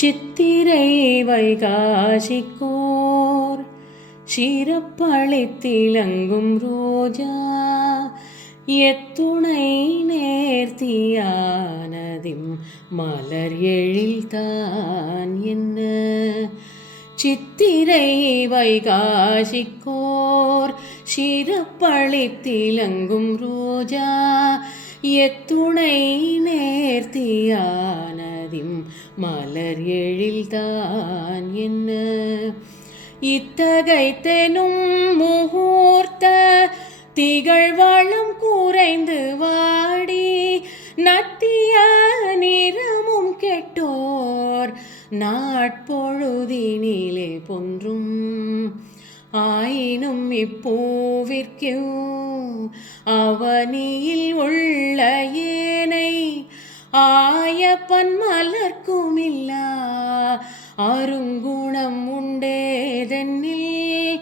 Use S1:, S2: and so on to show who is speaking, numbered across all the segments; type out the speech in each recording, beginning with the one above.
S1: சித்திரை வைகாசிக்கோர். சிறப்பளித்திலங்கும் ரோஜா எத்துணை நேர்த்தியானதிம் மலர் எழில்தான் என்ன? சித்திரை வைகாசிக்கோர் சிறப்பளித்திலங்கும் ரோஜா எத்துணை நேர்த்தியானதிம் மலர் எழில்தான் என்ன? இத்தகைத்தெனும் முகூர்த்த திகழ்வளம் குறைந்து வாடி நத்திய நிறமும் கெட்டோர் நாட்பொழுதினிலே பொன்றும். ஆயினும் இப்பூவிற்கு அவனியில் உள்ள ஏனை ஆ மலர்க்குமில்லா அருங்குணம் உண்டேதென்னில்.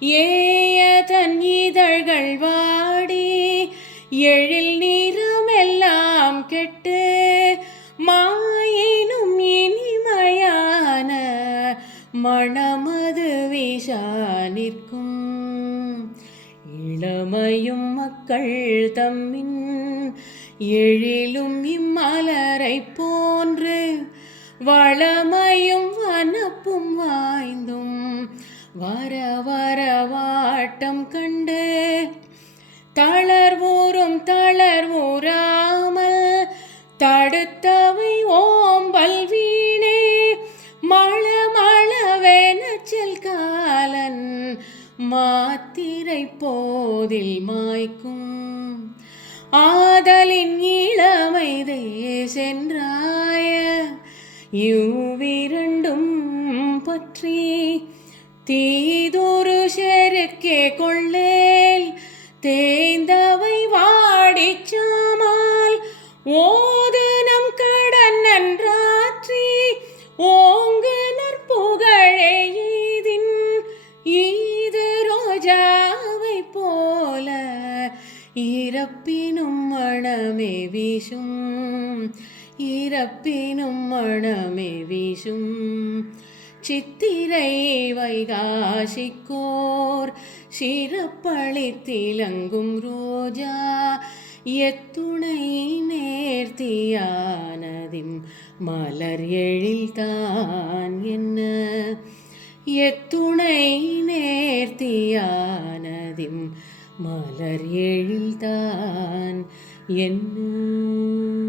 S1: ஏயதன் இதழ்கள் வாடி எழில் நிறமெல்லாம் கெட்டு மாயினும் இனிமையான மணமது வீசா நிற்கும். இளமையும் மக்கள் தம்மின் எழிலும் இம்மலரை போன்று வளமையும் வனப்பும் வாய்ந்தும் வர வர வாட்டம் கண்டு தளர்வூரும் தளர்வூராமல் தடுத்தவை ஓம்பல் வீணே மழ மழவெனச்சல் கா மாத்திரை போதில் மாய்க்கும். ஆதலின் இளமைதே சென்றாய இவ்விரண்டும் பற்றி தீதொரு செருக்கே கொள்ளேல் தேய்ந்தவை வாடிச்சாமால் ஓ இறப்பினும் மணமே வீசும் இறப்பினும் மணமே வீசும் சித்திரை வைகாசிக்கோர் சிறப்பளித்திலங்கும் ரோஜா எத்துணை நேர்த்தியானதிம் மலர் எழில்தான் என்ன எத்துணை நேர்த்தியானதிம் மலர் எழில்தான் என்ன?